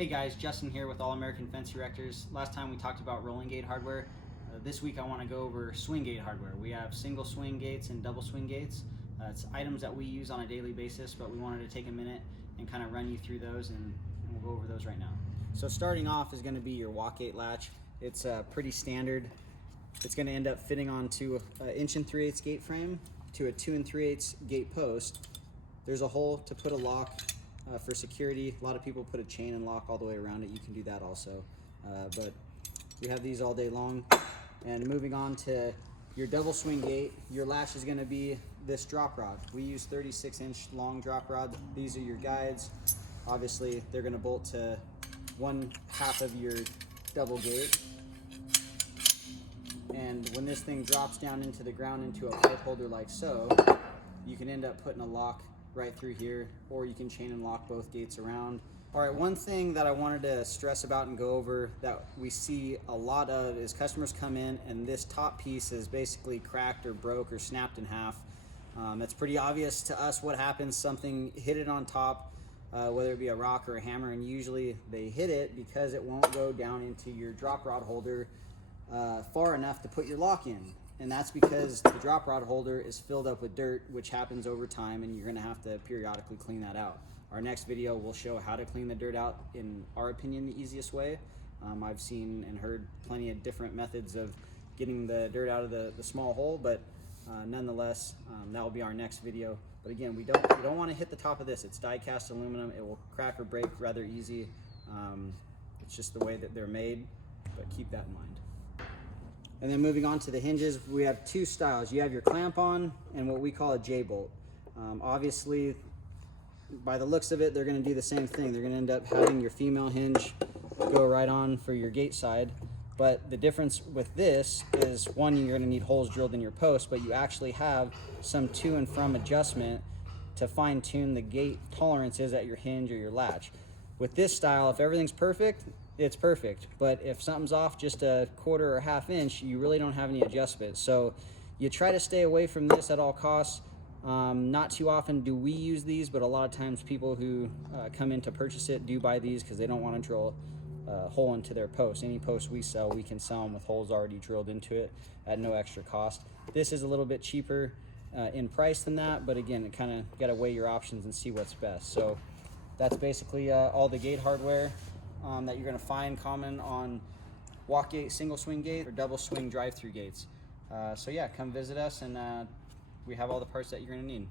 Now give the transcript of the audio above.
Hey guys, Justin here with All American Fence Erectors. Last time we talked about rolling gate hardware. This week I want to go over swing gate hardware. We have single swing gates and double swing gates. It's items that we use on a daily basis, but we wanted to take a minute and kind of run you through those, and we'll go over those right now. So starting off is going to be your walk gate latch. It's pretty standard. It's going to end up fitting onto an 1 3/8" gate frame to a 2 3/8" gate post. There's a hole to put a lock for security. A lot of people put a chain and lock all the way around it. You can do that also, but we have these all day long. And moving on to your double swing gate, your latch is going to be this drop rod. We use 36-inch long drop rods. These are your guides. Obviously they're going to bolt to 1/2 of your double gate, and when this thing drops down into the ground into a pipe holder like so, you can end up putting a lock right through here, or you can chain and lock both gates around. All right, one thing that I wanted to stress about and go over that we see a lot of is customers come in and this top piece is basically cracked or broke or snapped in half. It's pretty obvious to us what happens. Something hit it on top, whether it be a rock or a hammer, and usually they hit it because it won't go down into your drop rod holder far enough to put your lock in. And that's because the drop rod holder is filled up with dirt, which happens over time, and you're gonna have to periodically clean that out. Our next video will show how to clean the dirt out, in our opinion, the easiest way. I've seen and heard plenty of different methods of getting the dirt out of the small hole, but nonetheless, that will be our next video. But again, we don't wanna hit the top of this. It's die cast aluminum. It will crack or break rather easy. It's just the way that they're made, but keep that in mind. And then moving on to the hinges, we have two styles. You have your clamp on and what we call a J-bolt. Obviously, by the looks of it, they're gonna do the same thing. They're gonna end up having your female hinge go right on for your gate side. But the difference with this is, one, you're gonna need holes drilled in your post, but you actually have some to and from adjustment to fine tune the gate tolerances at your hinge or your latch. With this style, if everything's perfect, it's perfect. But if something's off just a 1/4 or 1/2 inch, you really don't have any adjustment. So you try to stay away from this at all costs. Not too often do we use these, but a lot of times people who come in to purchase it do buy these because they don't want to drill a hole into their post. Any post we sell, we can sell them with holes already drilled into it at no extra cost. This is a little bit cheaper in price than that, but again, it kind of got to weigh your options and see what's best. So that's basically all the gate hardware that you're going to find common on walk gate, single swing gate, or double swing drive-through gates. So yeah, come visit us, and we have all the parts that you're going to need.